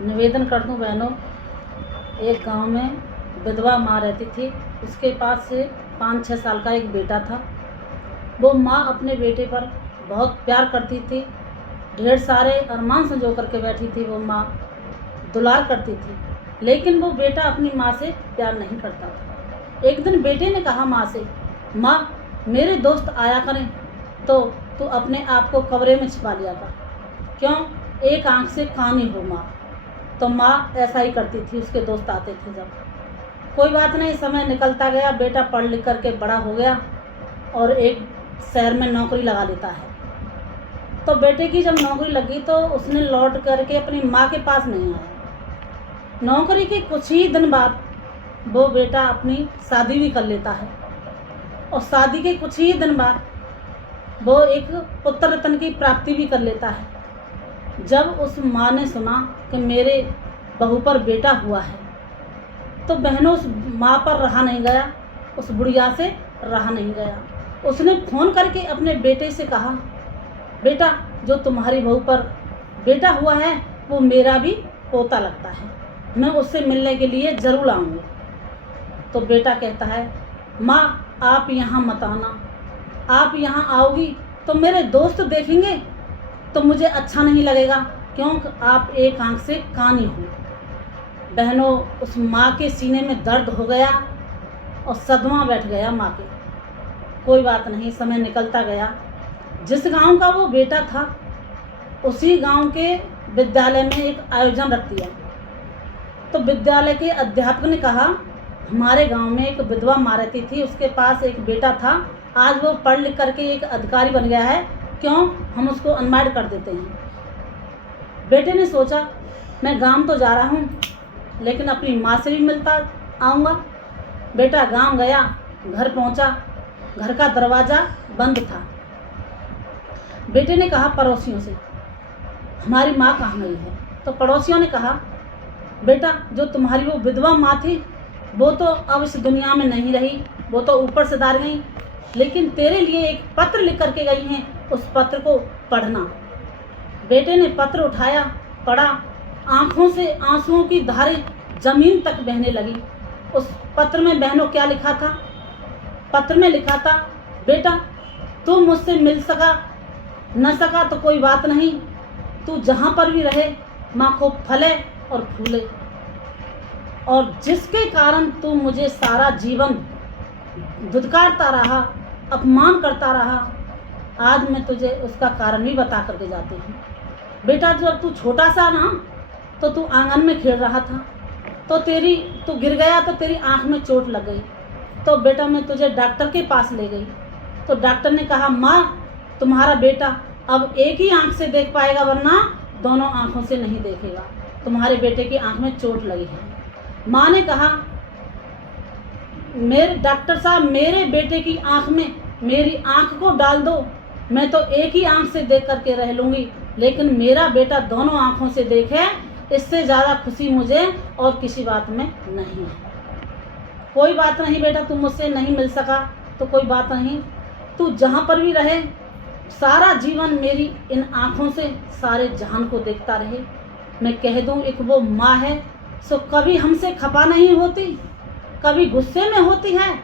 निवेदन कर दूं बहनों, एक गांव में विधवा माँ रहती थी। उसके पास से 5-6 साल का एक बेटा था। वो माँ अपने बेटे पर बहुत प्यार करती थी, ढेर सारे अरमान संजो करके बैठी थी। वो माँ दुलार करती थी, लेकिन वो बेटा अपनी माँ से प्यार नहीं करता था। एक दिन बेटे ने कहा माँ से, माँ मेरे दोस्त आया करें तो तू अपने आप को कमरे में छिपा लिया कर, क्यों एक आंख से कानी हो माँ। तो माँ ऐसा ही करती थी, उसके दोस्त आते थे जब। कोई बात नहीं, समय निकलता गया, बेटा पढ़ लिख करके बड़ा हो गया और एक शहर में नौकरी लगा लेता है। तो बेटे की जब नौकरी लगी तो उसने लौट करके अपनी माँ के पास नहीं आया। नौकरी के कुछ ही दिन बाद वो बेटा अपनी शादी भी कर लेता है और शादी के कुछ ही दिन बाद वो एक पुत्र रत्न की प्राप्ति भी कर लेता है। जब उस माँ ने सुना कि मेरे बहू पर बेटा हुआ है तो बहनों उस माँ पर रहा नहीं गया, उस बुढ़िया से रहा नहीं गया। उसने फ़ोन करके अपने बेटे से कहा, बेटा जो तुम्हारी बहू पर बेटा हुआ है वो मेरा भी पोता लगता है, मैं उससे मिलने के लिए ज़रूर आऊँगी। तो बेटा कहता है, माँ आप यहाँ मत आना, आप यहाँ आओगी तो मेरे दोस्त देखेंगे तो मुझे अच्छा नहीं लगेगा, क्योंकि आप एक आंख से कानी हो। बहनों उस माँ के सीने में दर्द हो गया और सदमा बैठ गया माँ के। कोई बात नहीं, समय निकलता गया। जिस गांव का वो बेटा था उसी गांव के विद्यालय में एक आयोजन रख दिया। तो विद्यालय के अध्यापक ने कहा, हमारे गांव में एक विधवा माँ रहती थी, उसके पास एक बेटा था, आज वो पढ़ लिख करके एक अधिकारी बन गया है, क्यों हम उसको अनमैरिड कर देते हैं। बेटे ने सोचा मैं गांव तो जा रहा हूँ लेकिन अपनी माँ से भी मिलता आऊँगा। बेटा गांव गया, घर पहुँचा, घर का दरवाज़ा बंद था। बेटे ने कहा पड़ोसियों से, हमारी माँ कहाँ गई है। तो पड़ोसियों ने कहा, बेटा जो तुम्हारी वो विधवा माँ थी वो तो अब इस दुनिया में नहीं रही, वो तो ऊपर से दार गई, लेकिन तेरे लिए एक पत्र लिख करके गई हैं, उस पत्र को पढ़ना। बेटे ने पत्र उठाया, पढ़ा, आंखों से आंसुओं की धारें जमीन तक बहने लगी। उस पत्र में बहनों क्या लिखा था? पत्र में लिखा था, बेटा तू मुझसे मिल सका न सका तो कोई बात नहीं, तू जहाँ पर भी रहे माँ को फले और फूले, और जिसके कारण तू मुझे सारा जीवन धुतकारता रहा, अपमान करता रहा, आज मैं तुझे उसका कारण भी बता करके जाती हूँ। बेटा जब तू छोटा सा ना तो तू आंगन में खेल रहा था, तो तू गिर गया तो तेरी आंख में चोट लग गई। तो बेटा मैं तुझे डॉक्टर के पास ले गई, तो डॉक्टर ने कहा, माँ तुम्हारा बेटा अब एक ही आंख से देख पाएगा, वरना दोनों आंखों से नहीं देखेगा, तुम्हारे बेटे की आंख में चोट लगी है। माँ ने कहा, मेरे डॉक्टर साहब मेरे बेटे की आंख में मेरी आंख को डाल दो, मैं तो एक ही आंख से देख करके रह लूँगी, लेकिन मेरा बेटा दोनों आंखों से देखे, इससे ज़्यादा खुशी मुझे और किसी बात में नहीं है। कोई बात नहीं बेटा, तुम मुझसे नहीं मिल सका तो कोई बात नहीं, तू जहाँ पर भी रहे सारा जीवन मेरी इन आँखों से सारे जहान को देखता रहे। मैं कह दूँ एक वो माँ है सो कभी हमसे खपा नहीं होती, कभी गुस्से में होती है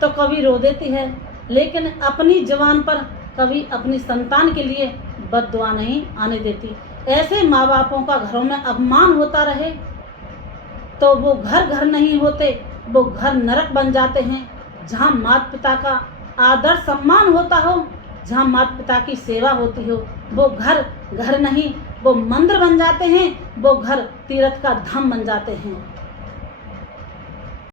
तो कभी रो देती है, लेकिन अपनी ज़बान पर कभी अपनी संतान के लिए बद्दुआ नहीं आने देती। ऐसे माँ बापों का घरों में अपमान होता रहे तो वो घर घर नहीं होते, वो घर नरक बन जाते हैं। जहाँ माता पिता का आदर सम्मान होता हो, जहाँ माता पिता की सेवा होती हो, वो घर घर नहीं, वो मंदिर बन जाते हैं, वो घर तीर्थ का धाम बन जाते हैं।